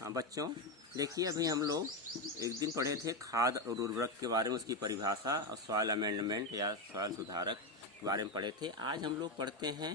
हाँ बच्चों, देखिए अभी हम लोग एक दिन पढ़े थे खाद और उर्वरक के बारे में, उसकी परिभाषा और सॉइल अमेंडमेंट या सॉइल सुधारक के बारे में पढ़े थे। आज हम लोग पढ़ते हैं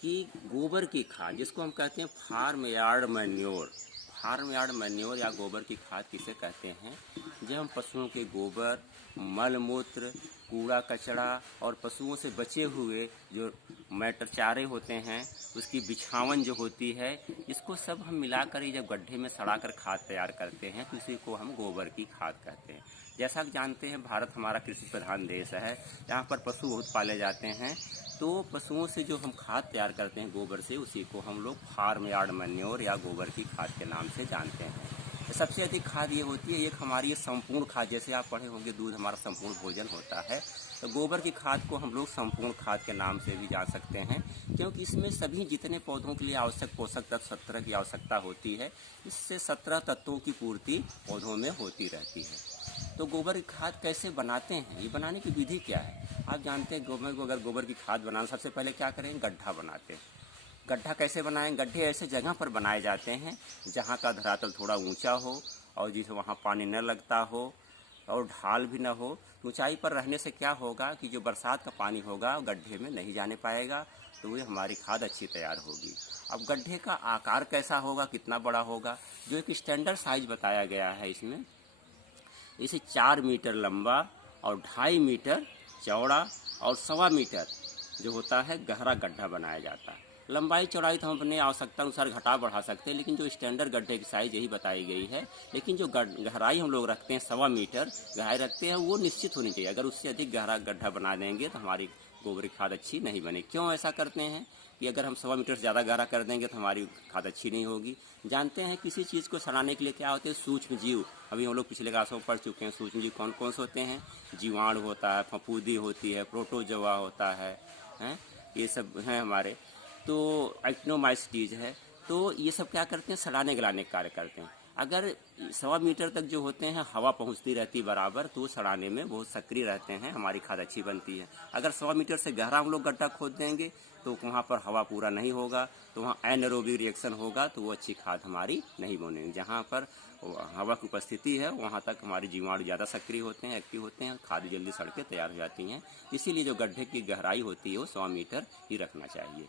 कि गोबर की खाद, जिसको हम कहते हैं farm yard manure. Farm yard manure या गोबर की खाद किसे कहते हैं? जब हम पशुओं के गोबर, मल मूत्र, कूड़ा कचरा और पशुओं से बचे हुए जो मैटर चारे होते हैं, उसकी बिछावन जो होती है, इसको सब हम मिलाकर ही जब गड्ढे में सड़ाकर खाद तैयार करते हैं तो इसी को हम गोबर की खाद कहते हैं। जैसा कि जानते हैं, भारत हमारा कृषि प्रधान देश है, यहाँ पर पशु बहुत पाले जाते हैं। तो पशुओं से जो हम खाद तैयार करते हैं गोबर से, उसी को हम लोग फार्म यार्ड मैन्योर या गोबर की खाद के नाम से जानते हैं। सबसे अधिक खाद ये होती है, एक हमारी ये संपूर्ण खाद, जैसे आप पढ़े होंगे दूध हमारा संपूर्ण भोजन होता है, तो गोबर की खाद को हम लोग संपूर्ण खाद के नाम से भी जान सकते हैं, क्योंकि इसमें सभी जितने पौधों के लिए आवश्यक पोषक तत्व 17 की आवश्यकता होती है, इससे 17 तत्वों की पूर्ति पौधों में होती रहती है। तो गोबर की खाद कैसे बनाते हैं, ये बनाने की विधि क्या है? आप जानते हैं, अगर गोबर की खाद बनाना, सबसे पहले क्या करें, गड्ढा बनाते हैं। गड्ढा कैसे बनाएं? गड्ढे ऐसे जगह पर बनाए जाते हैं जहाँ का धरातल थोड़ा ऊंचा हो और जिसे वहाँ पानी न लगता हो और ढाल भी न हो। ऊंचाई पर रहने से क्या होगा कि जो बरसात का पानी होगा गड्ढे में नहीं जाने पाएगा, तो ये हमारी खाद अच्छी तैयार होगी। अब गड्ढे का आकार कैसा होगा, कितना बड़ा होगा? जो एक स्टैंडर्ड साइज बताया गया है इसमें, इसे 4 मीटर लंबा और 2.5 मीटर चौड़ा और 1.25 मीटर जो होता है गहरा गड्ढा बनाया जाता है। लंबाई चौड़ाई तो हम अपने आवश्यकता अनुसार घटा बढ़ा सकते हैं, लेकिन जो स्टैंडर्ड गड्ढे की साइज़ यही बताई गई है। लेकिन जो गहराई हम लोग रखते हैं, 1.25 मीटर गहराई रखते हैं, वो निश्चित होनी चाहिए। अगर उससे अधिक गहरा गड्ढा बना देंगे तो हमारी गोबर की खाद अच्छी नहीं बने। क्यों ऐसा करते हैं कि अगर हम 1.25 मीटर से ज़्यादा गहरा कर देंगे तो हमारी खाद अच्छी नहीं होगी। जानते हैं किसी चीज़ को सड़ाने के लिए क्या होते हैं? सूक्ष्म जीव। अभी हम लोग पिछले क्लासों में पढ़ चुके हैं सूक्ष्म जीव कौन कौन से होते हैं। जीवाणु होता है, फफूंदी होती है, प्रोटोजोआ होता है, ये सब हैं हमारे। तो एक्टिनोमाइसीट्स है। तो ये सब क्या करते हैं? सड़ाने गलाने का कार्य करते हैं। अगर 1.25 मीटर तक जो होते हैं हवा पहुंचती रहती बराबर, तो सड़ाने में बहुत सक्रिय रहते हैं, हमारी खाद अच्छी बनती है। अगर 1.25 मीटर से गहरा हम लोग गड्ढा खोद देंगे तो वहाँ पर हवा पूरा नहीं होगा, तो वहाँ एनारोबिक रिएक्शन होगा, तो वो अच्छी खाद हमारी नहीं बनेगी। जहाँ पर हवा की उपस्थिति है वहाँ तक हमारे जीवाणु ज़्यादा सक्रिय होते हैं, एक्टिव होते हैं, खाद जल्दी सड़ के तैयार हो जाती हैं। इसीलिए जो गड्ढे की गहराई होती है वो 100 मीटर ही रखना चाहिए।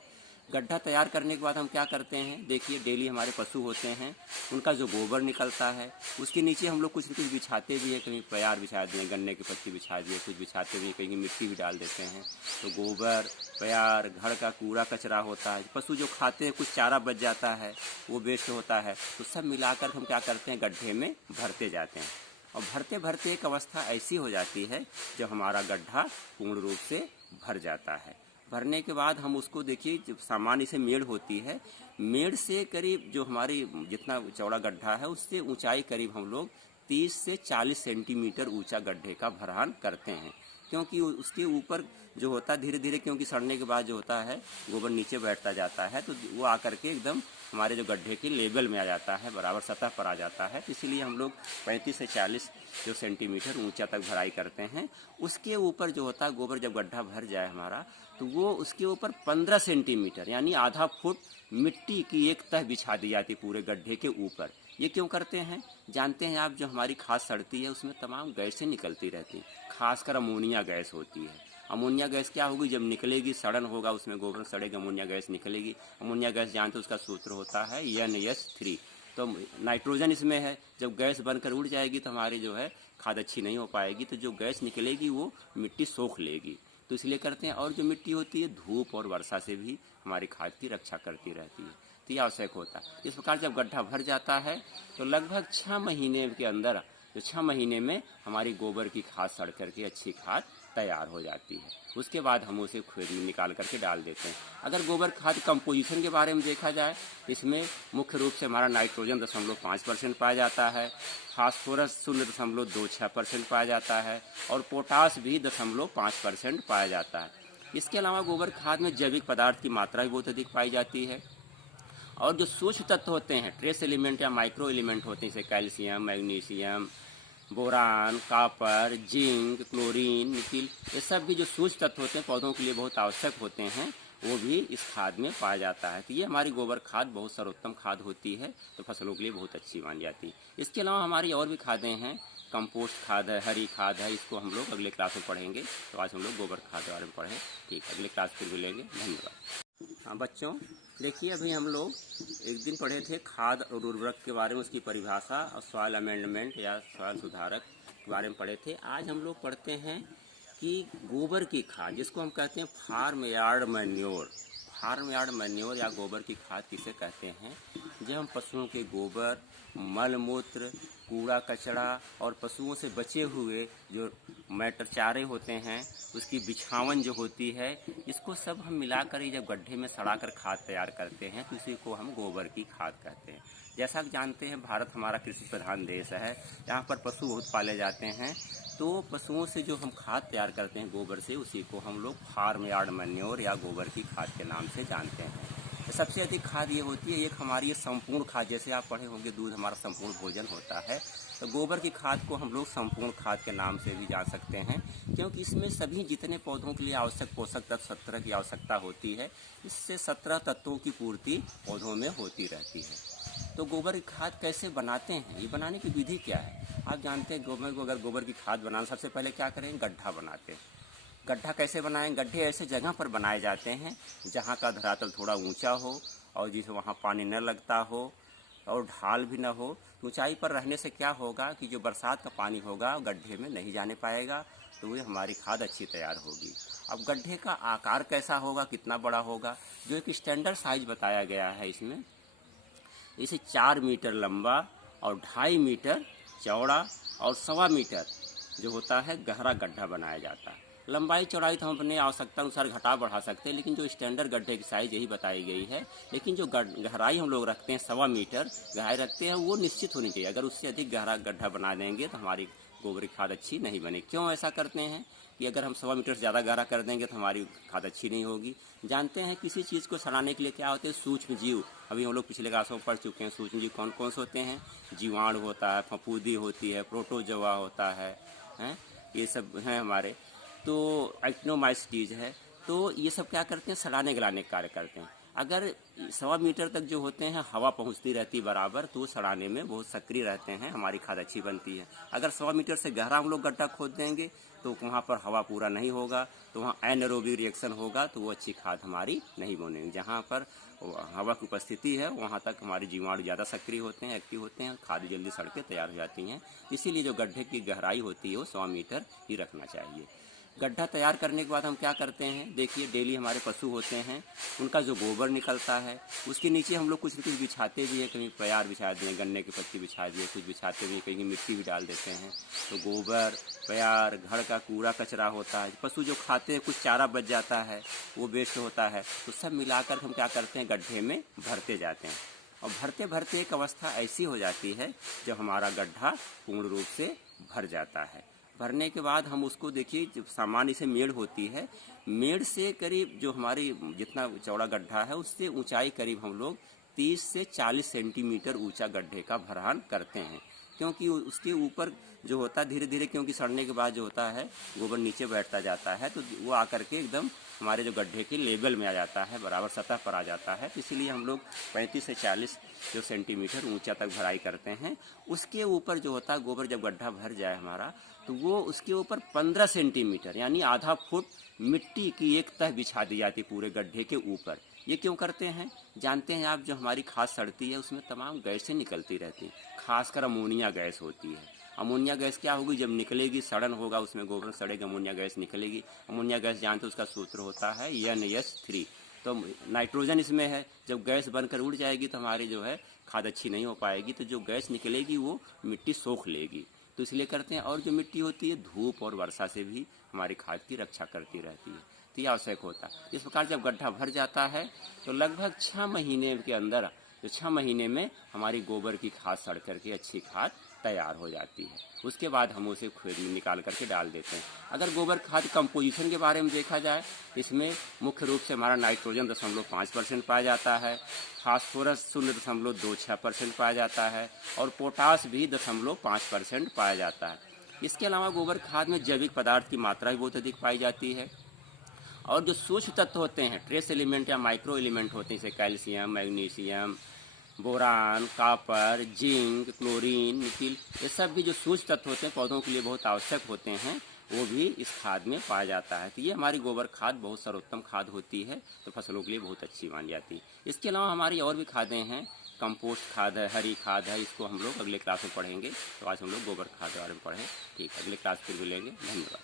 गड्ढा तैयार करने के बाद हम क्या करते हैं? देखिए, डेली हमारे पशु होते हैं, उनका जो गोबर निकलता है उसके नीचे हम लोग कुछ न कुछ बिछाते भी हैं। कहीं प्यार बिछा दिए, गन्ने की पत्ती बिछा दिए, कुछ बिछाते भी हैं, कहीं मिट्टी भी डाल देते हैं। तो गोबर, प्यार, घर का कूड़ा कचरा होता है, पशु जो खाते हैं, कुछ चारा बच जाता है, वो वेस्ट होता है, तो सब मिलाकर हम क्या करते हैं? गड्ढे में भरते जाते हैं। और भरते भरते एक अवस्था ऐसी हो जाती है जब हमारा गड्ढा पूर्ण रूप से भर जाता है। भरने के बाद हम उसको, देखिए, जब सामान्य से मेड़ होती है, मेड़ से करीब जो हमारी जितना चौड़ा गड्ढा है उससे ऊंचाई करीब हम लोग 30 से 40 सेंटीमीटर ऊंचा गड्ढे का भरान करते हैं। क्योंकि उसके ऊपर जो होता है धीरे धीरे, क्योंकि सड़ने के बाद जो होता है गोबर नीचे बैठता जाता है, तो वो आकर के एकदम हमारे जो गड्ढे के लेवल में आ जाता है, बराबर सतह पर आ जाता है। इसीलिए हम लोग 35 से 40 जो सेंटीमीटर ऊंचा तक भराई करते हैं। उसके ऊपर जो होता है गोबर, जब गड्ढा भर जाए हमारा, तो वो उसके ऊपर 15 सेंटीमीटर यानी आधा फुट मिट्टी की एक तह बिछा दी जाती पूरे गड्ढे के ऊपर। ये क्यों करते हैं? जानते हैं आप, जो हमारी खाद सड़ती है उसमें तमाम गैसें निकलती रहती हैं, खासकर अमोनिया गैस होती है। अमोनिया गैस क्या होगी? जब निकलेगी, सड़न होगा, उसमें गोबर सड़ेगा, अमोनिया गैस निकलेगी। अमोनिया गैस जानते हैं, उसका सूत्र होता है NH3। तो नाइट्रोजन इसमें है, जब गैस बनकर उड़ जाएगी तो हमारी जो है खाद अच्छी नहीं हो पाएगी। तो जो गैस निकलेगी वो मिट्टी सोख लेगी, तो इसलिए करते हैं। और जो मिट्टी होती है धूप और वर्षा से भी हमारी खाद की रक्षा करती रहती है, तो ये आवश्यक होता है। इस प्रकार जब गड्ढा भर जाता है तो लगभग 6 महीने के अंदर, तो 6 महीने में हमारी गोबर की खाद सड़ करके अच्छी खाद तैयार हो जाती है। उसके बाद हम उसे खेत में निकाल करके डाल देते हैं। अगर गोबर खाद कंपोजिशन के बारे में देखा जाए, इसमें मुख्य रूप से हमारा नाइट्रोजन 0.5% पाया जाता है, फास्फोरस 0.26% पाया जाता है और पोटास भी 0.5% पाया जाता है। इसके अलावा गोबर खाद में जैविक पदार्थ की मात्रा भी बहुत अधिक पाई जाती है। और जो सूक्ष्म तत्व होते हैं, ट्रेस एलिमेंट या माइक्रो एलिमेंट होते हैं, जैसे calcium, magnesium, boron, copper, zinc, chlorine, nickel, ये सब भी जो सूक्ष्म तत्व होते हैं, पौधों के लिए बहुत आवश्यक होते हैं, वो भी इस खाद में पाया जाता है। तो ये हमारी गोबर खाद बहुत सर्वोत्तम खाद होती है, तो फसलों के लिए बहुत अच्छी मानी जाती है। इसके अलावा हमारी और भी खादें हैं, कंपोस्ट खाद है, हरी खाद है, इसको हम लोग अगले क्लास में पढ़ेंगे। तो आज हम लोग गोबर खाद के बारे में पढ़ें। ठीक है, अगले क्लास फिर मिलेंगे। धन्यवाद। हाँ बच्चों, देखिए अभी हम लोग एक दिन पढ़े थे खाद और उर्वरक के बारे में, उसकी परिभाषा और सॉइल अमेंडमेंट या सॉइल सुधारक के बारे में पढ़े थे। आज हम लोग पढ़ते हैं कि गोबर की खाद, जिसको हम कहते हैं farm yard manure. Farm yard manure या गोबर की खाद किसे कहते हैं? जब हम पशुओं के गोबर, मल मूत्र, कूड़ा कचरा और पशुओं से बचे हुए जो मैटर चारे होते हैं, उसकी बिछावन जो होती है, इसको सब हम मिलाकर ही जब गड्ढे में सड़ाकर खाद तैयार करते हैं तो इसी को हम गोबर की खाद कहते हैं। जैसा कि जानते हैं, भारत हमारा कृषि प्रधान देश है, यहाँ पर पशु बहुत पाले जाते हैं। तो पशुओं से जो हम खाद तैयार करते हैं गोबर से, उसी को हम लोग फार्म यार्ड मैन्योर या गोबर की खाद के नाम से जानते हैं। सबसे अधिक खाद ये होती है, एक हमारी ये संपूर्ण खाद, जैसे आप पढ़े होंगे दूध हमारा संपूर्ण भोजन होता है, तो गोबर की खाद को हम लोग संपूर्ण खाद के नाम से भी जान सकते हैं, क्योंकि इसमें सभी जितने पौधों के लिए आवश्यक पोषक तत्व 17 की आवश्यकता होती है, इससे 17 तत्वों की पूर्ति पौधों में होती रहती है। तो गोबर की खाद कैसे बनाते हैं, ये बनाने की विधि क्या है? आप जानते हैं, अगर गोबर की खाद बनाना, सबसे पहले क्या करें? गड्ढा बनाते हैं। गड्ढा कैसे बनाएं? गड्ढे ऐसे जगह पर बनाए जाते हैं जहाँ का धरातल थोड़ा ऊंचा हो और जिसे वहाँ पानी न लगता हो और ढाल भी न हो। ऊंचाई पर रहने से क्या होगा कि जो बरसात का पानी होगा गड्ढे में नहीं जाने पाएगा, तो वो हमारी खाद अच्छी तैयार होगी। अब गड्ढे का आकार कैसा होगा, कितना बड़ा होगा? जो एक स्टैंडर्ड साइज बताया गया है इसमें, इसे 4 मीटर लंबा और 2.5 मीटर चौड़ा और 1.25 मीटर जो होता है गहरा गड्ढा बनाया जाता है। लंबाई चौड़ाई तो हम अपने आवश्यकता अनुसार घटा बढ़ा सकते हैं, लेकिन जो स्टैंडर्ड गड्ढे की साइज यही बताई गई है। लेकिन जो गहराई हम लोग रखते हैं, 1.25 मीटर गहराई रखते हैं, वो निश्चित होनी चाहिए। अगर उससे अधिक गहरा गड्ढा बना देंगे तो हमारी गोबर की खाद अच्छी नहीं बनेगी। क्यों ऐसा करते हैं कि अगर हम 1.25 मीटर से ज़्यादा गहरा कर देंगे तो हमारी खाद अच्छी नहीं होगी। जानते हैं किसी चीज़ को सड़ाने के लिए क्या होते हैं? सूक्ष्म जीव। अभी हम लोग पिछले क्लासों में पढ़ चुके हैं सूक्ष्म जीव कौन कौन से होते हैं। जीवाणु होता है, फफूंदी होती है, प्रोटोजोआ होता है, ये सब हैं हमारे। तो एक्टिनोमाइसीट्स है। तो ये सब क्या करते हैं? सड़ाने गलाने का कार्य करते हैं। अगर 1.25 मीटर तक जो होते हैं हवा पहुंचती रहती बराबर, तो वो सड़ाने में बहुत सक्रिय रहते हैं, हमारी खाद अच्छी बनती है। अगर 1.25 मीटर से गहरा हम लोग गड्ढा खोद देंगे तो वहाँ पर हवा पूरा नहीं होगा, तो वहाँ एनारोबिक रिएक्शन होगा, तो वो अच्छी खाद हमारी नहीं बनेगी। जहाँ पर हवा की उपस्थिति है वहाँ तक हमारे जीवाणु ज़्यादा सक्रिय होते हैं, एक्टिव होते हैं, खाद जल्दी सड़ के तैयार हो जाती हैं। इसीलिए जो गड्ढे की गहराई होती है वो 100 मीटर ही रखना चाहिए। गड्ढा तैयार करने के बाद हम क्या करते हैं? देखिए, डेली हमारे पशु होते हैं, उनका जो गोबर निकलता है उसके नीचे हम लोग कुछ न कुछ बिछाते भी हैं। कहीं प्यार बिछा दिए, गन्ने की पत्ती बिछा दिए, कुछ बिछाते भी, कहीं मिट्टी भी डाल देते हैं। तो गोबर, प्यार, घर का कूड़ा कचरा होता है, पशु जो खाते हैं, कुछ चारा बच जाता है, वो वेस्ट होता है, तो सब मिलाकर हम क्या करते हैं? गड्ढे में भरते जाते हैं। और भरते भरते एक अवस्था ऐसी हो जाती है जब हमारा गड्ढा पूर्ण रूप से भर जाता है। भरने के बाद हम उसको, देखिए, जब सामान्य से मेड़ होती है, मेड़ से करीब जो हमारी जितना चौड़ा गड्ढा है उससे ऊंचाई करीब हम लोग 30 से 40 सेंटीमीटर ऊंचा गड्ढे का भरान करते हैं। क्योंकि उसके ऊपर जो होता है धीरे धीरे, क्योंकि सड़ने के बाद जो होता है गोबर नीचे बैठता जाता है, तो वो आकर के एकदम हमारे जो गड्ढे के लेवल में आ जाता है, बराबर सतह पर आ जाता है। तो इसीलिए हम लोग 35 से 40 जो सेंटीमीटर ऊंचा तक भराई करते हैं। उसके ऊपर जो होता है गोबर, जब गड्ढा भर जाए हमारा, तो वो उसके ऊपर 15 सेंटीमीटर यानी आधा फुट मिट्टी की एक तह बिछा दी जाती है पूरे गड्ढे के ऊपर। ये क्यों करते हैं? जानते हैं आप, जो हमारी खाद सड़ती है उसमें तमाम गैसें निकलती रहती हैं, खासकर अमोनिया गैस होती है। अमोनिया गैस क्या होगी? जब निकलेगी, सड़न होगा, उसमें गोबर सड़ेगा, अमोनिया गैस निकलेगी। अमोनिया गैस जानते हैं, उसका सूत्र होता है NH3। तो नाइट्रोजन इसमें है, जब गैस बनकर उड़ जाएगी तो हमारी जो है खाद अच्छी नहीं हो पाएगी। तो जो गैस निकलेगी वो मिट्टी सोख लेगी, तो इसलिए करते हैं। और जो मिट्टी होती है धूप और वर्षा से भी हमारी खाद की रक्षा करती रहती है, तो यह आवश्यक होता है। इस प्रकार जब गड्ढा भर जाता है तो लगभग 6 महीने के अंदर, तो 6 महीने में हमारी गोबर की खाद सड़ करके अच्छी खाद तैयार हो जाती है। उसके बाद हम उसे खेत में निकाल करके डाल देते हैं। अगर गोबर खाद कंपोजिशन के बारे में देखा जाए, इसमें मुख्य रूप से हमारा नाइट्रोजन 0.5% पाया जाता है, फास्फोरस 0.26% पाया जाता है और पोटास भी 0.5% पाया जाता है। इसके अलावा गोबर खाद में जैविक पदार्थ की मात्रा भी बहुत अधिक पाई जाती है और जो सूक्ष्म तत्व होते हैं, ट्रेस एलिमेंट या माइक्रो एलिमेंट होते हैं, जैसे calcium, magnesium, boron, copper, zinc, chlorine, nickel, ये सब भी जो सूक्ष्म तत्व होते हैं पौधों के लिए बहुत आवश्यक होते हैं, वो भी इस खाद में पाया जाता है। तो ये हमारी गोबर खाद बहुत सर्वोत्तम खाद होती है, तो फसलों के लिए बहुत अच्छी मानी जाती है। इसके अलावा हमारी और भी खादें हैं, कंपोस्ट खाद है, हरी खाद है, इसको हम लोग अगले क्लास में पढ़ेंगे। तो आज हम लोग गोबर खाद के बारे में पढ़ें। ठीक है, अगले क्लास फिर मिलेंगे। धन्यवाद।